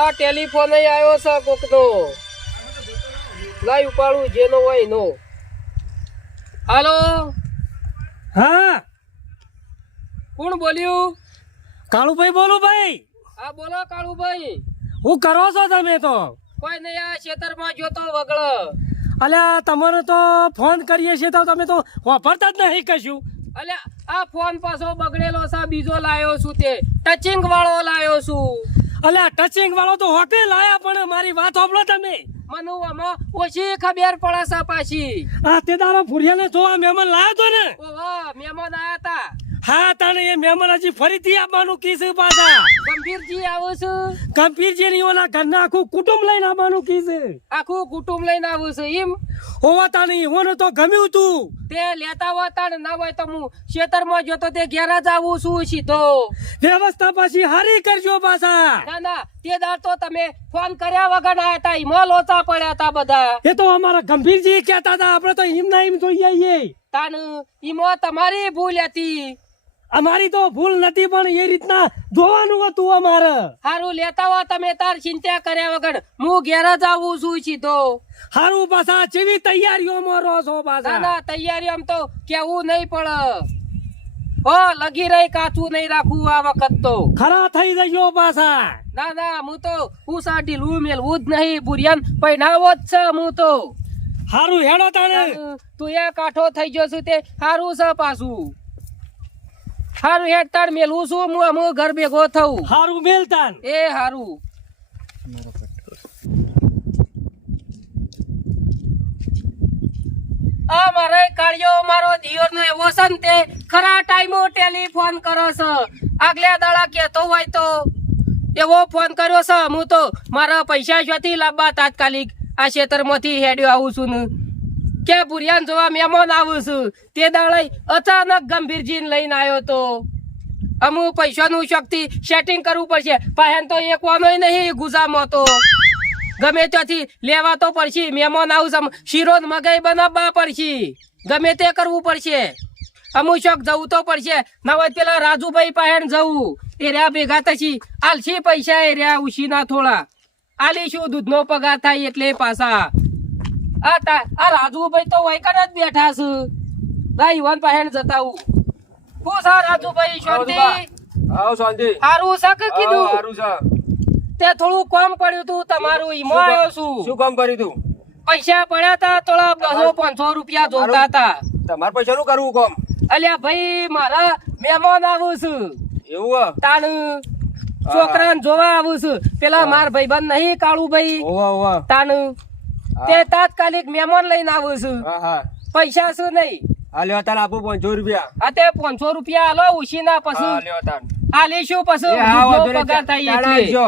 આ ટેલિફોન આવ્યો છે કોકનો. લાઈ ઉપાડું જેનો હોય નો. હાલો. હા કોણ બોલ્યું? કાળુભાઈ બોલું ભાઈ. હા બોલો કાળુભાઈ. હું કરો છો તમે તો? કોઈ નહીં, આ ખેતરમાં જોતો વગળ. અલ્યા તમારે તો ફોન કરીએ છીએ તો તમે તો વાપરતા જ નહીં કશું. અલ્યા આ ફોન પાછો બગડેલો છે, બીજો લાયો છું, તે ટચિંગ વાળો લાયો છું. અલ્યા ટચિંગ વાળો તો હોકે લાયા, પણ મારી વાત સાંભળો તમે. મને આમાં ઓછી ખબર પડે છે પાછી. આ તે તારા ફુરિયાને જોવા મહેમાન લાયો તો ને? ઓહો, મહેમાન આયા તા. હા તાણે એ મહેમાન હજી ફરીથી આવવાનું કીધું પાછા. ગંભીરજી આવું છું. ગંભીરજી ની ઓલા ઘરના આખું કુટુંબ લઈને આવવાનું કીધું. આખું કુટુંબ લઈને આવું છું એમ. હોવા તાણી ઓને તો ગમ્યું તું. તે લેતા હોતા ને ના હોય તો હું ખેતરમાં જોતો તે ઘેર જ આવું છું સીધો. વ્યવસ્થા પાછી હારી કરજો પાછા. ના ના, તે દાર તો તમે ફોન કર્યા વગર આયા તા, ઈમાં લોચા પડ્યા તા બધા. એ તો અમારા ગંભીરજી કહેતા હતા આપણે તો એમ ના એમ જોઈ આવીએ. તાન ઈમાં તમારી ભૂલ હતી. અમારી તો ભૂલ નથી, પણ એ રીતના જોવાનું હતું અમારે. હારું લેતા હો તમે તાર ચિંતા કર્યા વગર હું ઘેર જ આવું છું સીધો. હારું પાછા જેવી તૈયારીઓમાં રહો છો ના પાછા. ના, તૈયારી આમ તો કેવું નહીં પડે. હો લગી રહી, કાચું નહીં રાખવું આ વખત તો. ખરા થઈ જજો પાછા. ના ના, હું તો ઉષા ઢીલું મેલવું જ નહીં. બુરિયાન પહેણાવો જ છે હું તો. હારું હેડો તાણે. તું એ કાઠો થઈ ગયો છું તે હારું છે પાછું. હારું હેડ તાર મેલવું છું હું ઘર ભેગો થઉં. હારું મેલતાન. એ હારું. આ મારે કાળિયો મારો દિયોર નો એવો છે ને તે ખરા ટાઈમો ટેલિફોન કરો છે. આગલા દાડા કેતો હોય તો એવો ફોન કર્યો છે. હું તો મારા પૈસા શોથી લાવવા તાત્કાલિક આ ખેતરમાંથી હેડ્યો આવું છું ને કે બુરિયાન જોવા મહેમાન આવું છું. તે દાડે અચાનક ગંભીરજીને લઈને આવ્યો તો. અમુક પૈસાનું શક્તિ સેટિંગ કરવું પડશે. પાયન તો એક વાનો નહીં ગુજામાં તો ગમે ત્યાંથી લેવા તો પડશે. મહેમાન આવું છે, શીરો મગાઈ બનાવવા પડશે, ગમે તે કરવું પડશે. અમુક શોખ જવું તો પડશે. ના હોય પેલા રાજુભાઈ પાહેણ જવું, એ રહ્યા ભેગા થશી આલસી પૈસા એ રહ્યા ઉશીના થોડા આલીશું. દૂધનો પગાર થાય એટલે પાછા આ રાજુભાઈ તો વૈકન જ બેઠા છે. રાઈવાન પાહેણ જતાવું. હું સા રાજુભાઈ શાંતિ? આવો શાંતિ. હારું છે કે કીધું? હારું છે. તે થોડું કામ પડ્યું તું તમારું, ઈમો આવ્યો છું. શું કામ કર્યું તું? પૈસા પડ્યા તા થોડા 200-500 રૂપિયા જોતા હતા. તમારે પૈસા નું કરવું કામ? અલ્યા ભાઈ મારા મહેમાન આવું છું. એવું તાણ છોકરાને જોવા આવું છું. પેલા માર ભાઈબંધ નહીં કાળુભાઈ, ઓવા તાણ તે તાત્કાલિક મહેમાન લઈને આવું છું. હા હા. પૈસા શું નહીં. આ લ્યો તાર આપું 500 રૂપિયા. આ તે 500 રૂપિયા આલો ઉશીના હા પછી લ્યો તાર. આલીશું પછી એ હા દૂધનો વધુ ને પગાર થાય એટલે. ચાલજો.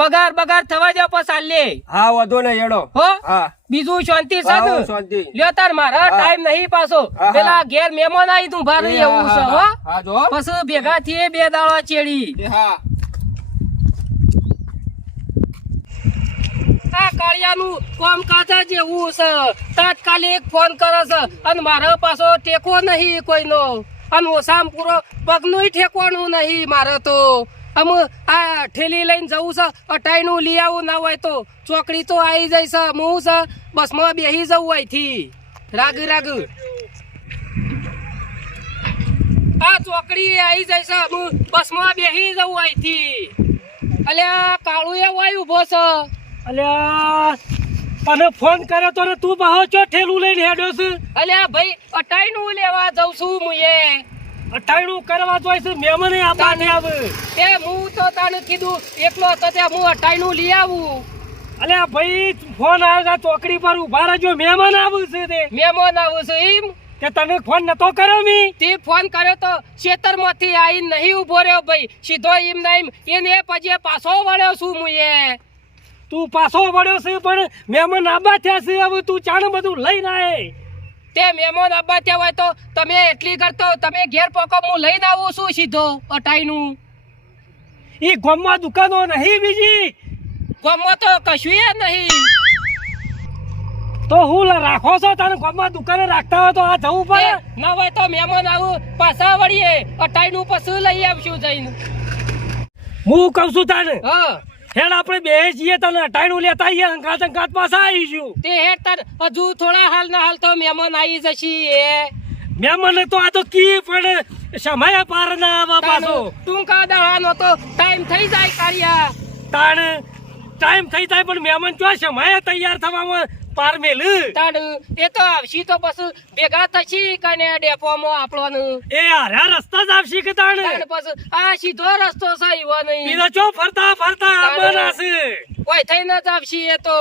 પગાર બગાર થવા જાવ પછી આલે હા વધુ ને હેડો. હો. હા બીજું શાંતિ છે હા, ને? શાંતિ. લ્યો તાર મારા હા. ટાઈમ નહીં પાછો. હા. પેલા ઘેર મહેમાન આવી તું ભારે એ હા, એવું છે. હા, હો હા જો. પછી ભેગા થઈએ 2 દાડા ચેડી. એ હા. આ કાળિયાનું કામકાજ જ એવું છે. તાત્કાલિક ફોન કરે છે અને મારો પાછો ટેકો નહીં કોઈનો. અને ઓછામાં પૂરો પગનું ઠેકવાનું નહીં મારે તો. આમ આ ઠેલી લઈને જવું છે, અટાઈનું લઈ આવું ના હોય તો ચોકડી તો આવી જાય છે. હું છે બસમાં બેસી જવું અહીંથી રાગ રાગ. આ ચોકડી આવી જાય છે, હું બસમાં બેસી જવું અહીંથી. અલ્યા કાળુ એ વાય ઉભો છે. અલ્યા તને ફોન કર્યો તો ને તું પાહો ચો ઠેલું લઈને હેડ્યો છે? અલ્યા ભાઈ અટાઈનું લેવા જઉં છું મુએ. અટાયણું કરવા જોઈ છે, મહેમાને આપવા નહીં આવે. એ હું તો તને કીધું એકલો હતો તે હું અટાઈનું લઈ આવું. અલ્યા ભાઈ ફોન આવ્યો ચોકડી પર ઉભા રહેજો, મહેમાન આવું છે તે. મહેમાન આવું છું એમ. કે તને ફોન નતો કર્યો મી? તે ફોન કર્યો તો ખેતરમાંથી આવીને નહીં ઉભો રહ્યો ભાઈ, સીધો એમ ના એમ એને પછી પાછો વળ્યો છું મુએ. તું પાછો વળ્યો છે પણ મહેમાન આબા થયા છે, હવે તું ચાણ બધું લઈને આય. તે મહેમાન આબા ત્યાં હોય તો તમે એટલી કરતો તમે ઘેર પકો, હું લઈને આવું છું સીધો અટાઈનું. ઈ ગામમાં દુકાનો નહીં બીજી? ગામમાં તો કશું નહીં. તો હું રાખો છો તને ગામમાં દુકાને રાખતા હોય તો આ જવું પડે. ના હોય તો મહેમાન આવું પાછા વળીએ અટાઈનું પછી લઈ આવશું જઈને. હું કઉ છું તને હા હેડ આપણે બે જઈએ તને ટાઈનું લેતા આવીએ અંગાત પાછા આવીશું તે હેડ તાર હજુ થોડા હાલ ના હાલ તો મહેમાન આવી જશે મહેમાન તો આ તો કી પણ સમય પાર ના આવવા પાછો ટૂંકા દાડાનો તો ટાઈમ થઈ જાય કાર્યા તાણ ટાઈમ થઈ જાય પણ મહેમાન જો સમય તૈયાર થવામાં પાર મેલ તાડ એ તો આવશી તો પછી ભેગા થશી કને ડેપોમાં આપણોનું એ હારા રસ્તા જ આવશે કે તાણ પછી આ સીધો રસ્તો છે ઈવો નહીં બીજો ચો ફરતા ફરતા આવવાના છે કોઈ થઈને જ આવશી એ તો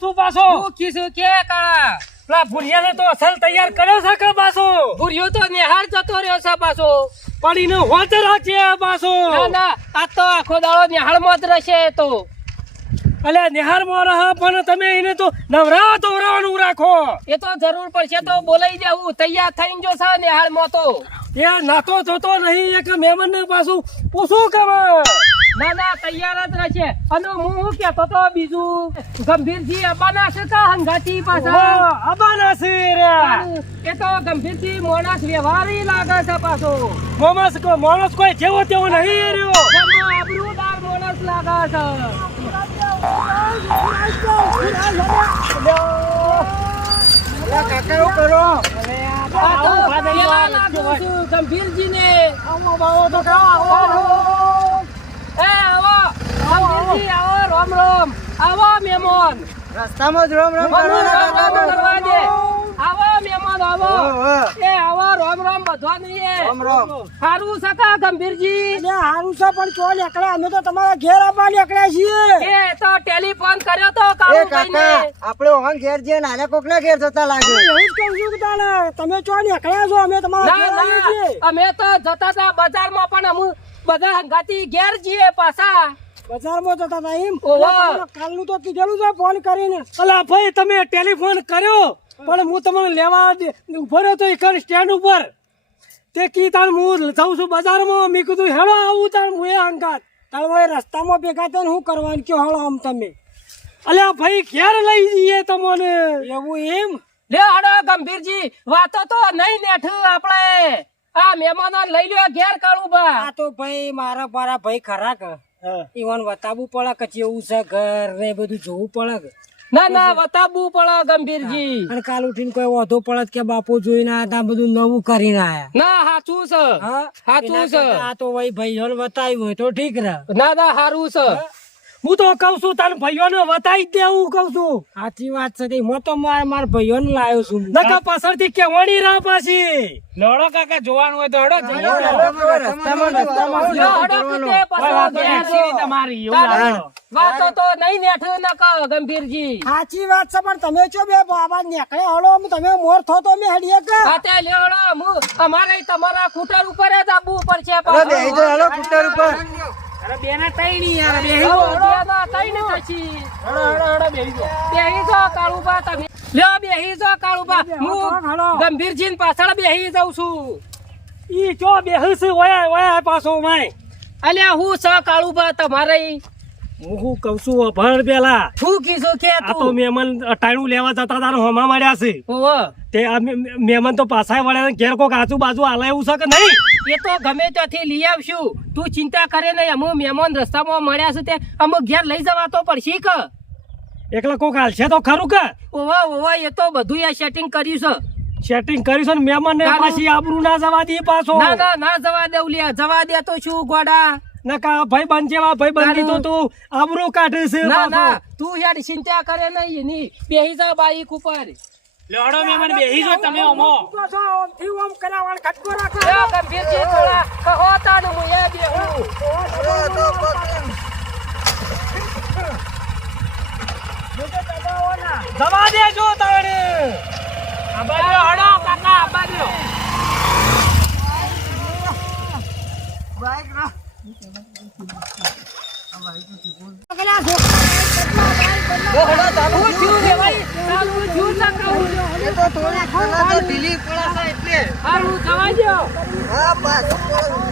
શું પાછો હું કીધું કે કાળા પેલા ભુરિયાને તો અસલ તૈયાર કર્યો છે કે પાછો ભૂર્યો તો નિહાળ જતો રહ્યો છે પાછો પડીને હોત રાખે પાછો ના ના આ તો આખો દાડો નિહાળમાં જ રહેશે એ તો અલે નિહાર માં રહા પણ તમે એને તો નવરાવા તોરાવાનું રાખો એ તો જરૂર પડશે તો બોલાઈ દેવું તૈયાર થઈને જો છે નિહાળમાં તો એ નાતો જોતો નહીં એક મહેમાન ને પાછું પૂછું કે ના ના તૈયાર જ રહેશે અને હું કેતો તો બીજું ગંભીરજી અબાના છે કા હંગાતી પાછા અબાના છે રે એ તો ગંભીરજી મોણસ વ્યવહારી લાગે છે પાછો માણસ કોઈ જેવો તેવો નહીં રહ્યો આબરૂદાર મોણસ લાગે છે ગંભીરજી ને આવો ગંભીરજી આવો રોમ રોમ આવો મહેમાન રસ્તામાં જ રોમ રોમ કરવા દે આવો મહેમાન આવો એ આવો રોમ રોમ બધો નહીં રોમ રોમ સારું છે કા ગંભીરજી હારું છે પણ ચો નીકળ્યા અમે તો તમારા ઘેર આવવા નીકળ્યા છીએ એ તો ટેલિફોન કર્યો તો એ કાળુભાઈને કાકા આપણે ઓહન ઘેર જઈએ નાના કોકના ઘેર જતા લાગે એવું જ કહું છું કે તાણે તમે ચો નીકળ્યા છો અમે તમારા ના ઘેર આવીએ છીએ ના અમે તો જતા હતા બજારમાં પણ અમુ બધા હંગાતી ઘેર જઈએ પાછા બજારમાં જતા હતા એમ ઓહો. કાલનું તો કીધેલું છે ફોન કરીને અલા ભાઈ તમે ટેલિફોન કર્યો પણ હું તમને લેવા ઉભો રહ્યો તો એક સ્ટેન્ડ ઉપર તે કી તાણ હું જાઉં છું બજારમાં મેં કીધું હેડો આવું તાણ હું એ અંગાત તારે રસ્તામાં ભેગા થઈને શું કરવાનું કયો હાલો આમ તમે અલ્યા ભાઈ ઘેર લઈ જઈએ તમને એવું એમ લે હડો ગંભીરજી વાતો તો નહીં નેઠું આપણે આ મહેમાનો લઈ લ્યો ઘેર કાળુબા આ તો ભાઈ મારા ભાઈ ખરા કે ઈવન બતાવવું પડે કે જેવું છે ઘર ને બધું જોવું પડે કે ના ના બતાવવું પડે ગંભીરજી અને કાલ ઉઠીને કોઈ વધુ પડત કે બાપુ જોઈને આયા તા બધું નવું કરીને આયા ના સાચું છે હા સાચું એના છે કરતા આ તો ભાઈ ભાઈઓને બતાવ્યું હોય તો ઠીક રહે ના ના સારું છે હું તો કઉ છું તાર ભાઈઓને વતાઈ જ દેવું કઉ છું સાચી વાત છે હું તો મારા ભાઈઓને લાવ્યો છું નકા પાછળથી કેવાણી રાહ પાછી લડો કાકા જોવાનું હોય તો હડો રસ્તામાં તમારી વાતો તો નહીં નેઠું ન કહો ગંભીરજી સાચી વાત છે પણ તમે છો બે બાબા નીકળે હળો તમે મોર થો તો અમે હડીએ કે હાથે લેવડો હું અમારે તમારા ખૂટર ઉપર જ આવવું પડશે કૂટર ઉપર અરે બેના તઈણી યાર બેહી બેના તઈણી પછી બેહી જો કાળુબા તમે લ્યો બેહી જો કાળુબા હું ગંભીરજી પાછળ બેહી જાઉં છું ઈ ચો બેહસ ઓયા પાછો માય અલ્યા હું છ કાળુબા તમારે હું કઉ છું ભણ પેલા શું કીધું કે આ તો મહેમાન અટાણું લેવા જતા તારો હોમા મળ્યા છે ઓહો તે આ મહેમાન તો પાછા વળ્યા ઘેર કોક આજુબાજુ આલે એવું છે કે નહીં એ તો ગમે ત્યાંથી લઈ આવશું તું ચિંતા કરે નહીં અમુક મહેમાન રસ્તામાં મળ્યા છે તે અમુક ઘેર લઈ જવા તો પડશે કે એકલા કોક હાલશે તો ખરું કે ઓવા ઓવા એ તો બધું આ સેટિંગ કર્યું છે સેટિંગ કર્યું છે ને મહેમાન ને પાછી આબરૂ ના જવા દે પાછો ના ના ના જવા દેવ લ્યા જવા દે તો શું ગોડા નકા ભાઈ બંધ જેવા ભાઈ બંધી તો તું આબરૂ કાઢે છે ના પાછો. ના તું યાર ચિંતા કરે નહીં એની બેહી જા બાઈક ઉપર લેવડો મહેમાન બેહી જો તમે ઓમો ઓમ કરાવણ ખટકો રાખો એ ગંભીરજી થોડા કહો તાનું હું એ બેહું જવા દેજો તાણે આબાજો હડો કાકા આબાજો હું થયું રે ભાઈ ચાલુ થયું ના કહું હારું જવા દો હા બસ